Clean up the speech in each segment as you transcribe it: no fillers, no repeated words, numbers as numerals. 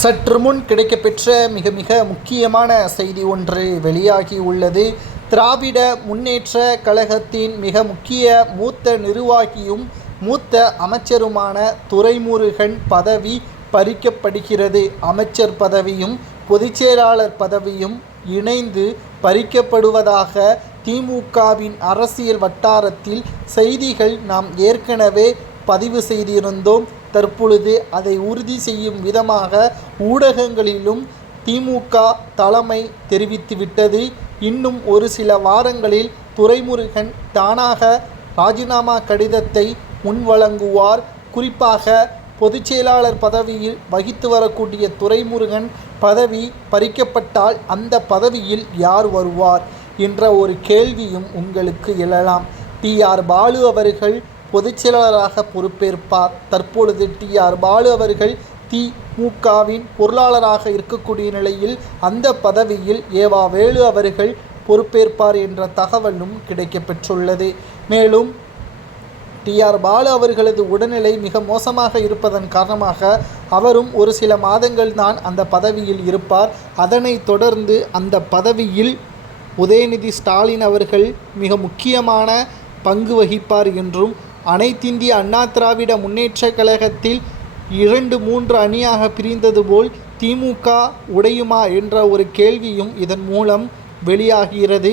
சற்று முன் கிடைக்கப்பெற்ற மிக மிக முக்கியமான செய்தி ஒன்று வெளியாகி உள்ளது. திராவிட முன்னேற்ற கழகத்தின் மிக முக்கிய மூத்த நிர்வாகியும் மூத்த அமைச்சருமான துரைமுருகன் பதவி பறிக்கப்படுகிறது. அமைச்சர் பதவியும் பொதுச்செயலாளர் பதவியும் இணைந்து பறிக்கப்படுவதாக திமுகவின் அரசியல் வட்டாரத்தில் செய்திகள் நாம் ஏற்கனவே பதிவு செய்திருந்தோம். தற்பொழுது அதை உறுதி செய்யும் விதமாக ஊடகங்களிலும் திமுக தலைமை தெரிவித்துவிட்டது. இன்னும் ஒரு சில வாரங்களில் துரைமுருகன் தானாக ராஜினாமா கடிதத்தை முன்வழங்குவார். குறிப்பாக பொதுச்செயலாளர் பதவியில் வகித்து வரக்கூடிய துரைமுருகன் பதவி பறிக்கப்பட்டால் அந்த பதவியில் யார் வருவார் என்ற ஒரு கேள்வியும் உங்களுக்கு எழலாம். டி.ஆர். பாலு அவர்கள் பொதுச்செயலாளராக பொறுப்பேற்பார். தற்பொழுது டி.ஆர். பாலு அவர்கள் திமுகவின் பொருளாளராக இருக்கக்கூடிய நிலையில் அந்த பதவியில் ஏவா வேலு அவர்கள் பொறுப்பேற்பார் என்ற தகவலும் கிடைக்கப்பெற்றுள்ளது. மேலும் டி.ஆர். பாலு அவர்களது உடல்நிலை மிக மோசமாக இருப்பதன் காரணமாக அவரும் ஒரு சில மாதங்கள் தான் அந்த பதவியில் இருப்பார். அதனைத் தொடர்ந்து அந்த பதவியில் உதயநிதி ஸ்டாலின் அவர்கள் மிக முக்கியமான பங்கு வகிப்பார் என்றும், அனைத்திந்திய அண்ணா திராவிட முன்னேற்ற கழகத்தில் 2-3 அணியாக பிரிந்தது போல் திமுக உடையுமா என்ற ஒரு கேள்வியும் இதன் மூலம் வெளியாகிறது.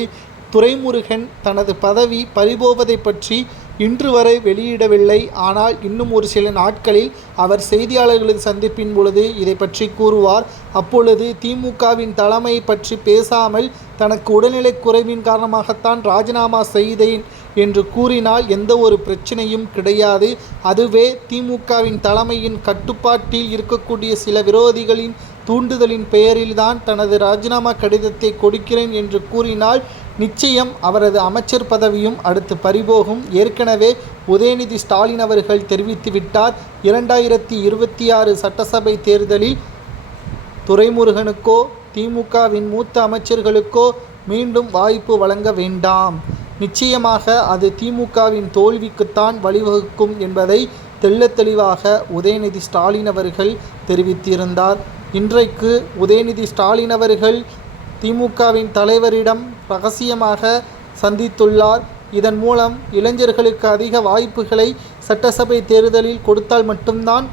துரைமுருகன் தனது பதவி பறிபோவதை பற்றி இன்று வரை வெளியிடவில்லை. ஆனால் இன்னும் ஒரு சில நாட்களில் அவர் செய்தியாளர்களது சந்திப்பின் பொழுது இதை பற்றி கூறுவார். அப்பொழுது திமுகவின் தலைமை பற்றி பேசாமல் தனக்கு உடல்நிலை குறைவின் காரணமாகத்தான் ராஜினாமா செய்தேன் என்று கூறினால் எந்த ஒரு பிரச்சனையும் கிடையாது. அதுவே திமுகவின் தலைமையின் கட்டுப்பாட்டில் இருக்கக்கூடிய சில விரோதிகளின் தூண்டுதலின் பெயரில்தான் தனது ராஜினாமா கடிதத்தை கொடுக்கிறேன் என்று கூறினால் நிச்சயம் அவரது அமைச்சர் பதவியும் அடுத்து பறிபோகும். ஏற்கனவே உதயநிதி ஸ்டாலின் அவர்கள் தெரிவித்துவிட்டார், 2026 சட்டசபை தேர்தலில் துரைமுருகனுக்கோ திமுகவின் மூத்த அமைச்சர்களுக்கோ மீண்டும் வாய்ப்பு வழங்க வேண்டாம். நிச்சயமாக அது திமுகவின் தோல்விக்குத்தான் வழிவகுக்கும் என்பதை தெள்ளத் தெளிவாக உதயநிதி ஸ்டாலின் அவர்கள் தெரிவித்திருந்தார். இன்றைக்கு உதயநிதி ஸ்டாலின் அவர்கள் திமுகவின் தலைவரிடம் ரகசியமாக சந்தித்துள்ளார். இதன் மூலம் இளைஞர்களுக்கு அதிக வாய்ப்புகளை சட்டசபை தேர்தலில் கொடுத்தால் மட்டும்தான்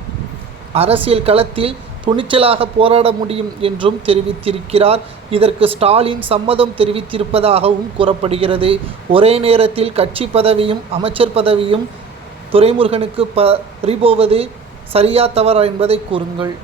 அரசியல் களத்தில் துணிச்சலாக போராட முடியும் என்றும் தெரிவித்திருக்கிறார். இதற்கு ஸ்டாலின் சம்மதம் தெரிவித்திருப்பதாகவும் கூறப்படுகிறது. ஒரே நேரத்தில் கட்சி பதவியும் அமைச்சர் பதவியும் துரைமுருகனுக்கு பறிபோவது சரியா தவறா என்பதை கூறுங்கள்.